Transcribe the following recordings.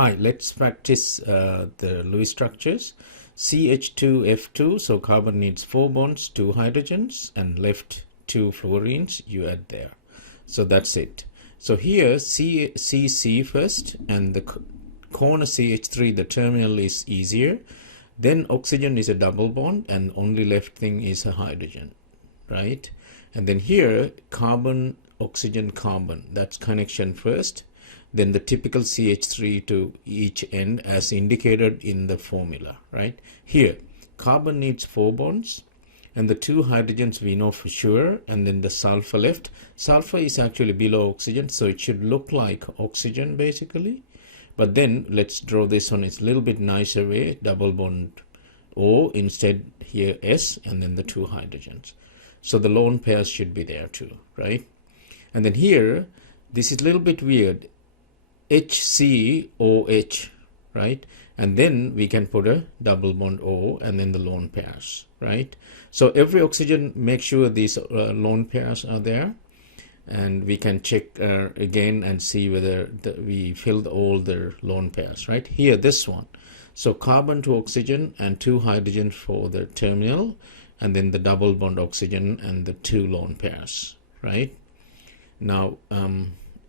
Hi, let's practice the Lewis structures. CH2F2, so carbon needs 4 bonds, 2 hydrogens, and left 2 fluorines, you add there. So that's it. So here CC first, and the corner CH3, the terminal is easier. Then oxygen is a double bond, and only left thing is a hydrogen, right? And then here carbon, oxygen, carbon, that's connection first. Then the typical CH3 to each end as indicated in the formula, right? Here, carbon needs 4 bonds, and the 2 hydrogens we know for sure, and then the sulfur left. Sulfur is actually below oxygen, so it should look like oxygen basically. But then let's draw this on its a little bit nicer way, double bond O, instead here S, and then the 2 hydrogens. So the lone pairs should be there too, right? And then here, this is a little bit weird. HCOH, right? And then we can put a double bond O and then the lone pairs, right? So every oxygen, make sure these lone pairs are there, and we can check again and see whether we filled all the lone pairs, right? Here, this one. So carbon to oxygen and 2 hydrogen for the terminal, and then the double bond oxygen and the 2 lone pairs, right? Now,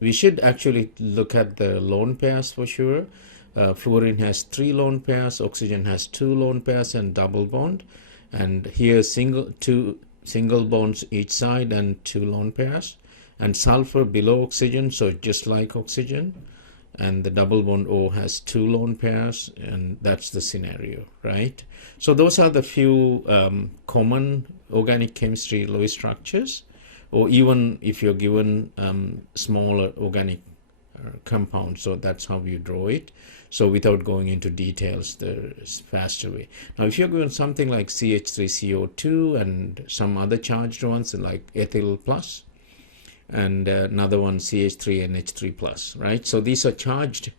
we should actually look at the lone pairs for sure. Fluorine has 3 lone pairs, oxygen has 2 lone pairs and double bond, and here 2 single bonds each side and 2 lone pairs, and sulfur below oxygen, so just like oxygen, and the double bond O has 2 lone pairs, and that's the scenario, right? So those are the few common organic chemistry Lewis structures. Or even if you're given smaller organic compounds, so that's how you draw it. So without going into details, the faster way. Now if you're given something like CH3CO2 and some other charged ones like ethyl plus, and another one CH3NH3 plus, right? So these are charged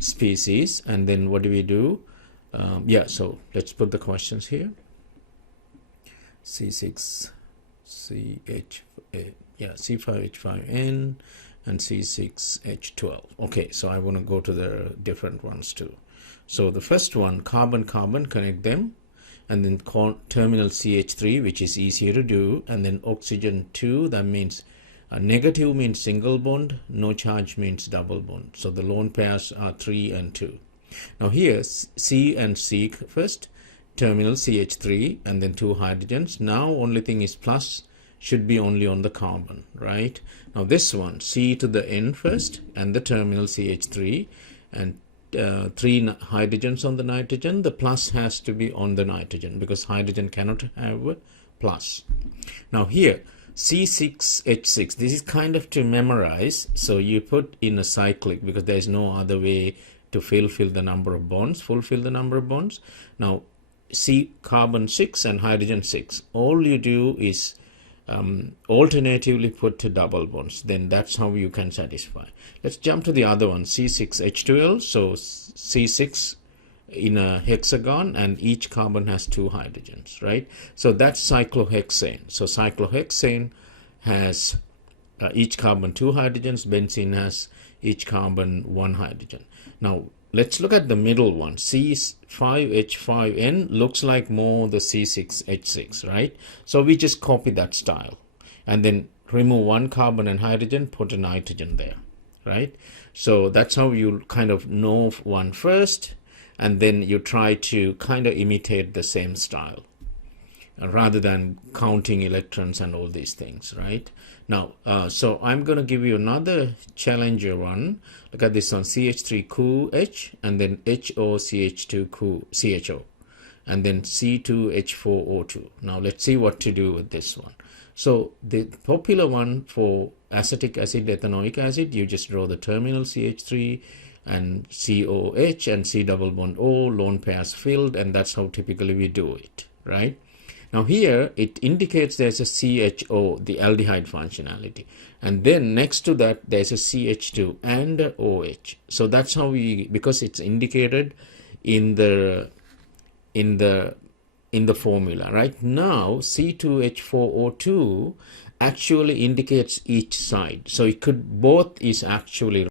species, and then what do we do? So let's put the questions here. C5H5N and C6H12. Okay, so I want to go to the different ones too. So the first one, carbon-carbon, connect them, and then terminal CH3, which is easier to do, and then oxygen 2, that means negative means single bond, no charge means double bond. So the lone pairs are 3 and 2. Now here, C and C first, terminal CH3 and then 2 hydrogens. Now only thing is plus should be only on the carbon, right? Now this one, C to the N first and the terminal CH3 and 3 hydrogens on the nitrogen. The plus has to be on the nitrogen because hydrogen cannot have a plus. Now here, C6H6, this is kind of to memorize, so you put in a cyclic because there is no other way to fulfill the number of bonds. Now C carbon 6 and hydrogen 6, all you do is alternatively put to double bonds, then that's how you can satisfy. Let's jump to the other one, C6H12, so C6 in a hexagon and each carbon has 2 hydrogens, right? So that's cyclohexane. So cyclohexane has each carbon 2 hydrogens, benzene has each carbon 1 hydrogen. Now let's look at the middle one, C5H5N, looks like more the C6H6, right? So we just copy that style and then remove 1 carbon and hydrogen, put a nitrogen there, right? So that's how you kind of know one first, and then you try to kind of imitate the same style rather than counting electrons and all these things, right? Now, so I'm going to give you another challenger one. Look at this one, CH3COH and then HOCH2CHO and then C2H4O2. Now let's see what to do with this one. So the popular one for acetic acid, ethanoic acid, you just draw the terminal CH3 and COH and C double bond O, lone pairs filled, and that's how typically we do it, right? Now here it indicates there's a CHO, the aldehyde functionality, and then next to that there's a CH2 and a OH. So that's how we, because it's indicated in the formula, right? Now C2H4O2 actually indicates each side, so it could both is actually